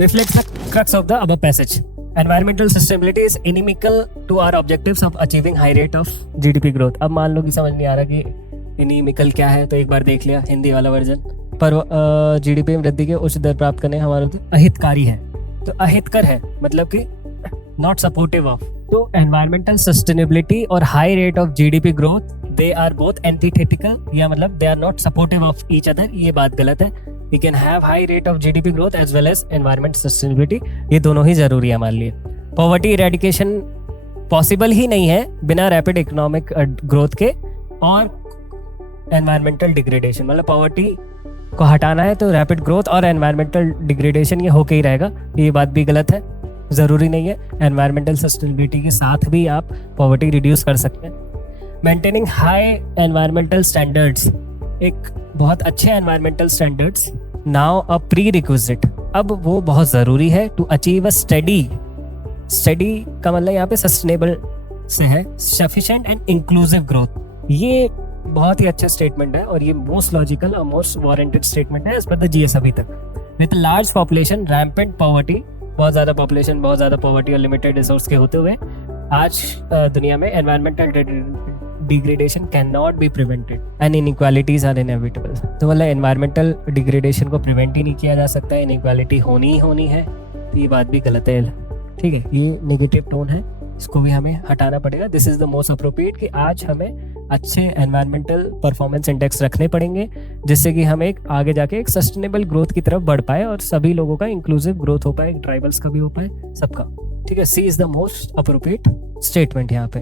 reflects the crux of the above passage. Environmental sustainability is inimical to our objectives of achieving high rate of GDP growth. अब मान लो कि समझ नहीं आ रहा कि inimical क्या है, तो एक बार देख लिया हिंदी वाला वर्जन। पर GDP में वृद्धि के उच्च दर प्राप्त करने हमारा अहितकारी है, तो अहितकर है मतलब कि नॉट सपोर्टिव ऑफ। तो एनवायरमेंटल सस्टेनेबिलिटी और high rate of GDP growth they are both antithetical, या मतलब they are not supportive of each other. ये बात गलत है। We can have high rate of GDP growth as well as environmental sustainability, ये दोनों ही जरूरी है हमारे लिए। पॉवर्टी इरेडिकेशन पॉसिबल ही नहीं है बिना रैपिड इकोनॉमिक ग्रोथ के और एनवायरमेंटल डिग्रेडेशन। मतलब पॉवर्टी को हटाना है तो रैपिड ग्रोथ और एनवायरमेंटल डिग्रेडेशन ये होके ही रहेगा, ये बात भी गलत है। ज़रूरी नहीं है, एनवायरमेंटल सस्टेनेबिलिटी के साथ भी आप पॉवर्टी रिड्यूस कर सकते हैं। मेंटेनिंग हाई एनवायरमेंटल स्टैंडर्ड्स, एक बहुत अच्छे एनवायरमेंटल स्टैंडर्ड्स नाउ अ प्री रिक्विजिट, अब वो बहुत ज़रूरी है टू अचीव अ स्टडी का मतलब यहाँ पे सस्टेनेबल से है, सफिशिएंट एंड इंक्लूसिव ग्रोथ। ये बहुत ही अच्छा स्टेटमेंट है और ये मोस्ट लॉजिकल और मोस्ट वारंटेड स्टेटमेंट है एज पर द GS अभी तक। With large population, rampant poverty, बहुत ज़्यादा पॉपुलेशन, बहुत ज़्यादा पॉवर्टी और लिमिटेड रिसोर्स के होते हुए आज दुनिया में environmental degradation can not be prevented and inequalities are inevitable. तो मतलब एनवायरमेंटल डिग्रेडेशन को प्रिवेंट ही नहीं किया जा सकता, इनइक्वालिटी होनी ही होनी है, तो ये बात भी गलत है। ठीक है, ये नेगेटिव टोन है, इसको भी हमें हटाना पड़ेगा। This is the most appropriate कि आज हमें अच्छे एनवायरमेंटल परफॉर्मेंस इंडेक्स रखने पड़ेंगे जिससे कि हम एक आगे जाके एक सस्टेनेबल ग्रोथ की तरफ बढ़ पाए और सभी लोगों का इंक्लूसिव ग्रोथ हो पाए, ट्राइबल्स का भी हो पाए, सबका। ठीक है, see is the most appropriate statement यहाँ पे।